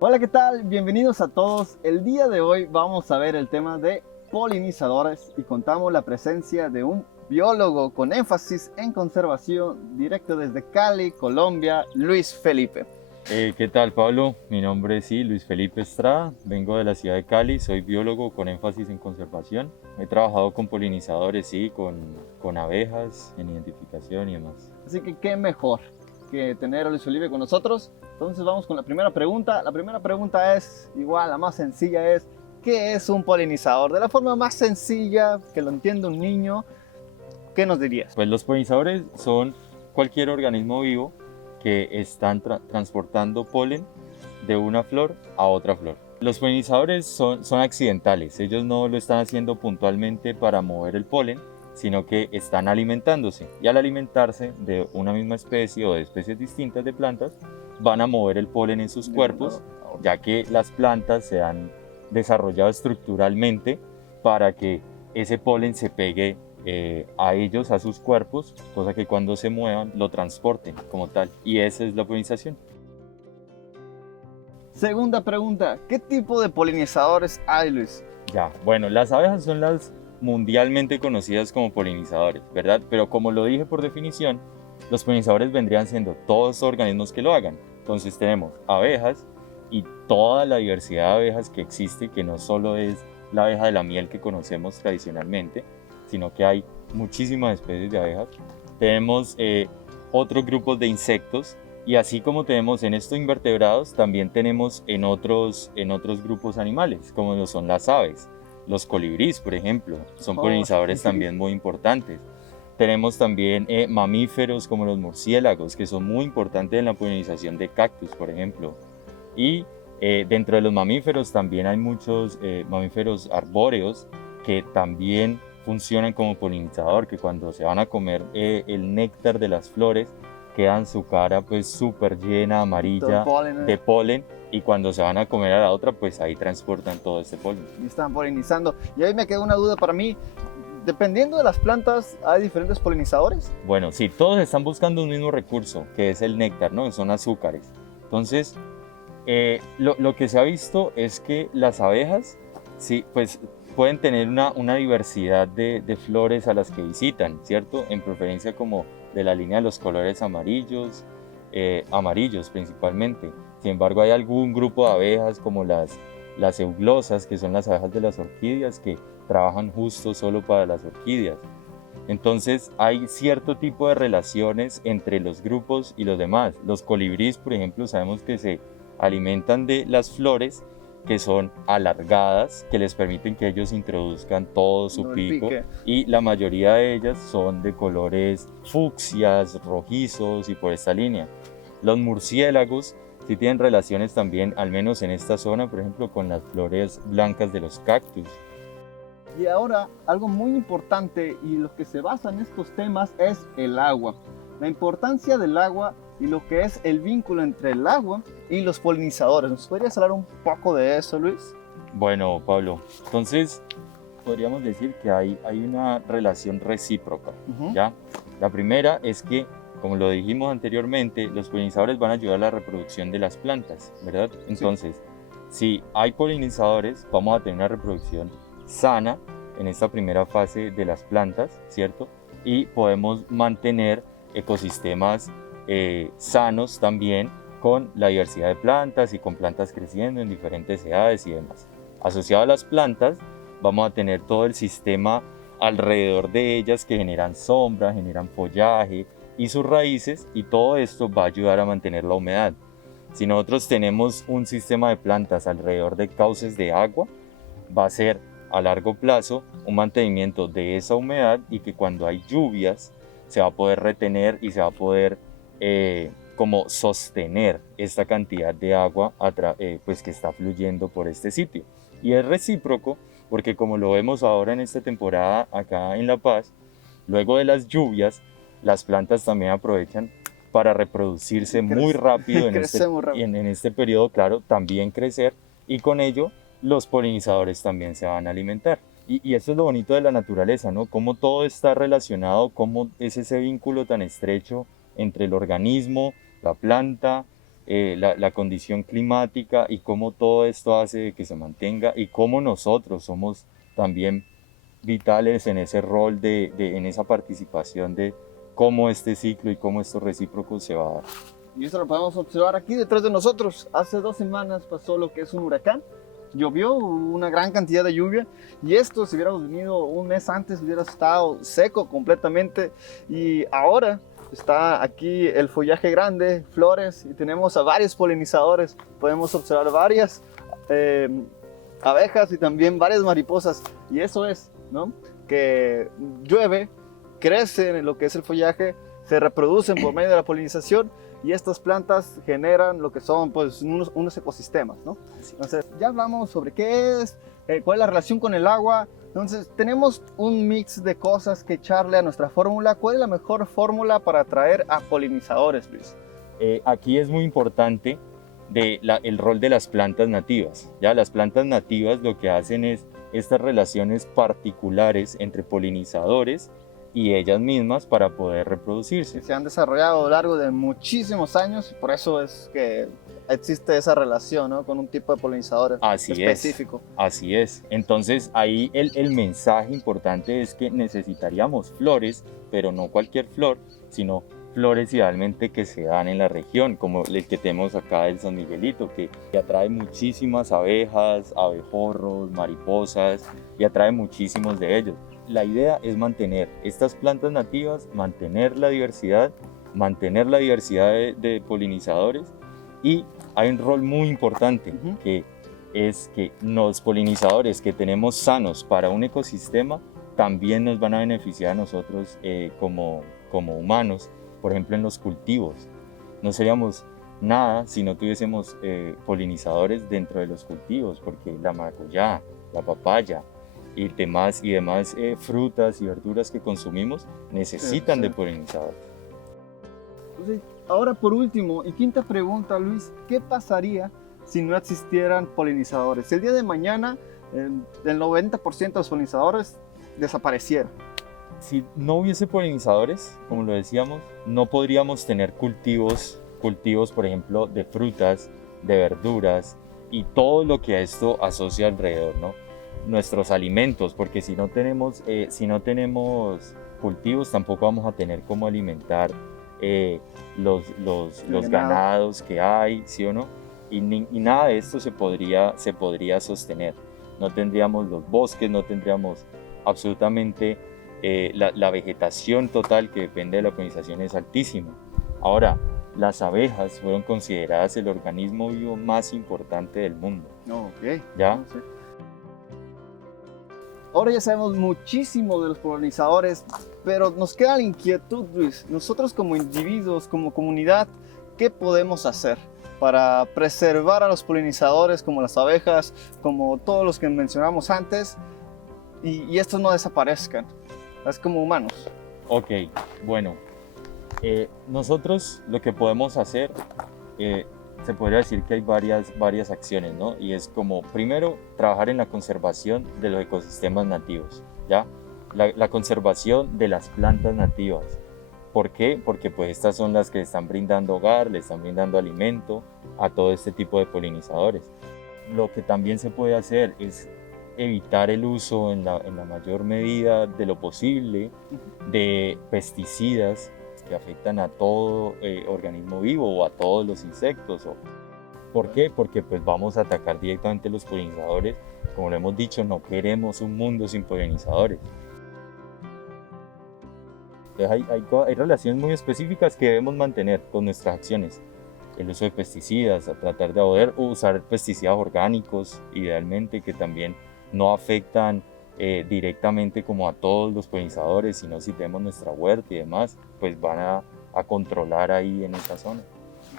Hola, ¿qué tal? Bienvenidos a todos. El día de hoy vamos a ver el tema de polinizadores y contamos la presencia de un biólogo con énfasis en conservación directo desde Cali, Colombia, Luis Felipe. ¿Qué tal, Pablo? Mi nombre es Luis Felipe Estrada, vengo de la ciudad de Cali, soy biólogo con énfasis en conservación. He trabajado con polinizadores, sí, con abejas, en identificación y demás. Así que qué mejor que tener a Luis Felipe con nosotros. Entonces vamos con la primera pregunta. La primera pregunta es igual, la más sencilla es, ¿qué es un polinizador? De la forma más sencilla que lo entiende un niño, ¿qué nos dirías? Pues los polinizadores son cualquier organismo vivo que están transportando polen de una flor a otra flor. Los polinizadores son accidentales, ellos no lo están haciendo puntualmente para mover el polen, sino que están alimentándose. Y al alimentarse de una misma especie o de especies distintas de plantas, van a mover el polen en sus cuerpos, ya que las plantas se han desarrollado estructuralmente para que ese polen se pegue a ellos, a sus cuerpos, cosa que cuando se muevan lo transporten como tal. Y esa es la polinización. Segunda pregunta, ¿qué tipo de polinizadores hay, Luis? Ya, bueno, las abejas son las mundialmente conocidas como polinizadores, ¿verdad? Pero como lo dije por definición, los polinizadores vendrían siendo todos los organismos que lo hagan. Entonces tenemos abejas y toda la diversidad de abejas que existe, que no solo es la abeja de la miel que conocemos tradicionalmente, sino que hay muchísimas especies de abejas. Tenemos otros grupos de insectos y así como tenemos en estos invertebrados, también tenemos en otros grupos animales, como lo son las aves. Los colibríes, por ejemplo, son polinizadores Sí. también muy importantes. Tenemos también mamíferos como los murciélagos, que son muy importantes en la polinización de cactus, por ejemplo. Y dentro de los mamíferos también hay muchos mamíferos arbóreos que también funcionan como polinizador, que cuando se van a comer el néctar de las flores, quedan su cara pues súper llena, amarilla de polen, y cuando se van a comer a la otra, pues ahí transportan todo este polen. Y están polinizando. Y ahí me quedó una duda para mí. Dependiendo de las plantas, ¿hay diferentes polinizadores? Bueno, sí, todos están buscando un mismo recurso, que es el néctar, ¿no? Son azúcares. Entonces, lo que se ha visto es que las abejas, sí, pues pueden tener una diversidad de flores a las que visitan, ¿cierto? En preferencia como de la línea de los colores amarillos, amarillos principalmente. Sin embargo, hay algún grupo de abejas como las euglosas, que son las abejas de las orquídeas, que trabajan justo solo para las orquídeas. Entonces hay cierto tipo de relaciones entre los grupos y los demás. Los colibríes, por ejemplo, sabemos que se alimentan de las flores que son alargadas, que les permiten que ellos introduzcan todo su pico, y la mayoría de ellas son de colores fucsias, rojizos y por esta línea. Los murciélagos sí tienen relaciones también, al menos en esta zona, por ejemplo, con las flores blancas de los cactus. Y ahora, algo muy importante y lo que se basa en estos temas es el agua. La importancia del agua y lo que es el vínculo entre el agua y los polinizadores. ¿Nos podrías hablar un poco de eso, Luis? Bueno, Pablo, entonces podríamos decir que hay una relación recíproca, ¿ya? La primera es que, como lo dijimos anteriormente, los polinizadores van a ayudar a la reproducción de las plantas, ¿verdad? Entonces, si hay polinizadores, vamos a tener una reproducción sana en esta primera fase de las plantas, ¿cierto? Y podemos mantener ecosistemas sanos también, con la diversidad de plantas y con plantas creciendo en diferentes edades y demás. Asociado a las plantas, vamos a tener todo el sistema alrededor de ellas que generan sombra, generan follaje y sus raíces, y todo esto va a ayudar a mantener la humedad. Si nosotros tenemos un sistema de plantas alrededor de cauces de agua, va a ser a largo plazo un mantenimiento de esa humedad, y que cuando hay lluvias se va a poder retener y se va a poder como sostener esta cantidad de agua pues que está fluyendo por este sitio. Y es recíproco porque, como lo vemos ahora en esta temporada acá en La Paz, luego de las lluvias, las plantas también aprovechan para reproducirse muy rápido en este periodo, claro, también crecer, y con ello los polinizadores también se van a alimentar. Y eso es lo bonito de la naturaleza, ¿no? Cómo todo está relacionado, cómo es ese vínculo tan estrecho entre el organismo, la planta, la condición climática y cómo todo esto hace que se mantenga y cómo nosotros somos también vitales en ese rol, en esa participación de cómo este ciclo y cómo estos recíprocos se va a dar. Y esto lo podemos observar aquí detrás de nosotros. Hace 2 semanas pasó lo que es un huracán. Llovió una gran cantidad de lluvia y esto, si hubiéramos venido un mes antes, hubiera estado seco completamente. Y ahora está aquí el follaje grande, flores, y tenemos a varios polinizadores. Podemos observar varias abejas y también varias mariposas. Y eso es, ¿no? Que llueve, crecen en lo que es el follaje, se reproducen por medio de la polinización y estas plantas generan lo que son pues unos ecosistemas, ¿no? Entonces ya hablamos sobre qué es, cuál es la relación con el agua. Entonces tenemos un mix de cosas que echarle a nuestra fórmula. ¿Cuál es la mejor fórmula para atraer a polinizadores, Luis? Aquí es muy importante el rol de las plantas nativas. ¿Ya? Las plantas nativas lo que hacen es estas relaciones particulares entre polinizadores y ellas mismas para poder reproducirse. Se han desarrollado a lo largo de muchísimos años y por eso es que existe esa relación, ¿no? Con un tipo de polinizador específico. Así es. Entonces ahí el mensaje importante es que necesitaríamos flores, pero no cualquier flor, sino flores idealmente que se dan en la región, como el que tenemos acá del San Miguelito, que atrae muchísimas abejas, abejorros, mariposas, y atrae muchísimos de ellos. La idea es mantener estas plantas nativas, mantener la diversidad de polinizadores, y hay un rol muy importante que es que los polinizadores que tenemos sanos para un ecosistema también nos van a beneficiar a nosotros como humanos. Por ejemplo, en los cultivos. No seríamos nada si no tuviésemos polinizadores dentro de los cultivos, porque la maracuyá, la papaya y demás frutas y verduras que consumimos necesitan de polinizadores. Entonces, ahora por último y quinta pregunta, Luis, ¿qué pasaría si no existieran polinizadores? Si el día de mañana el 90% de los polinizadores desaparecieran. Si no hubiese polinizadores, como lo decíamos, no podríamos tener cultivos, por ejemplo, de frutas, de verduras y todo lo que a esto asocia alrededor, ¿no? Nuestros alimentos, porque si no tenemos cultivos, tampoco vamos a tener cómo alimentar los ganados que hay, ¿sí o no? Y nada de esto se podría sostener. No tendríamos los bosques, no tendríamos absolutamente la vegetación total que depende de la polinización es altísima. Ahora, las abejas fueron consideradas el organismo vivo más importante del mundo. ¿Ya? No sé. Ahora ya sabemos muchísimo de los polinizadores, pero nos queda la inquietud, Luis. Nosotros como individuos, como comunidad, ¿qué podemos hacer para preservar a los polinizadores como las abejas, como todos los que mencionamos antes, y estos no desaparezcan? Es como humanos. Ok, bueno, nosotros lo que podemos hacer, se podría decir que hay varias acciones, ¿no? Y es como, primero, trabajar en la conservación de los ecosistemas nativos, ¿ya? La conservación de las plantas nativas. ¿Por qué? Porque pues estas son las que le están brindando hogar, le están brindando alimento a todo este tipo de polinizadores. Lo que también se puede hacer es evitar el uso en la mayor medida de lo posible de pesticidas que afectan a todo organismo vivo o a todos los insectos. ¿Por qué? Porque pues vamos a atacar directamente los polinizadores. Como lo hemos dicho, no queremos un mundo sin polinizadores. Entonces hay relaciones muy específicas que debemos mantener con nuestras acciones. El uso de pesticidas, a tratar de poder usar pesticidas orgánicos, idealmente, que también no afectan directamente como a todos los polinizadores, sino si tenemos nuestra huerta y demás, pues van a controlar ahí en esa zona.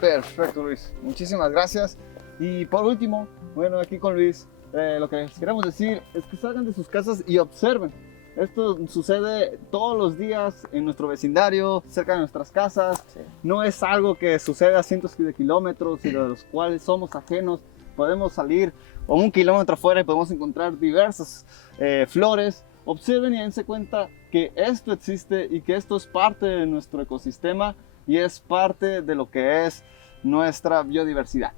Perfecto, Luis. Muchísimas gracias. Y por último, bueno, aquí con Luis, lo que les queremos decir es que salgan de sus casas y observen. Esto sucede todos los días en nuestro vecindario, cerca de nuestras casas. Sí. No es algo que sucede a cientos de kilómetros y de los cuales somos ajenos. Podemos salir a 1 kilómetro afuera y podemos encontrar diversas flores. Observen y dense cuenta que esto existe y que esto es parte de nuestro ecosistema y es parte de lo que es nuestra biodiversidad.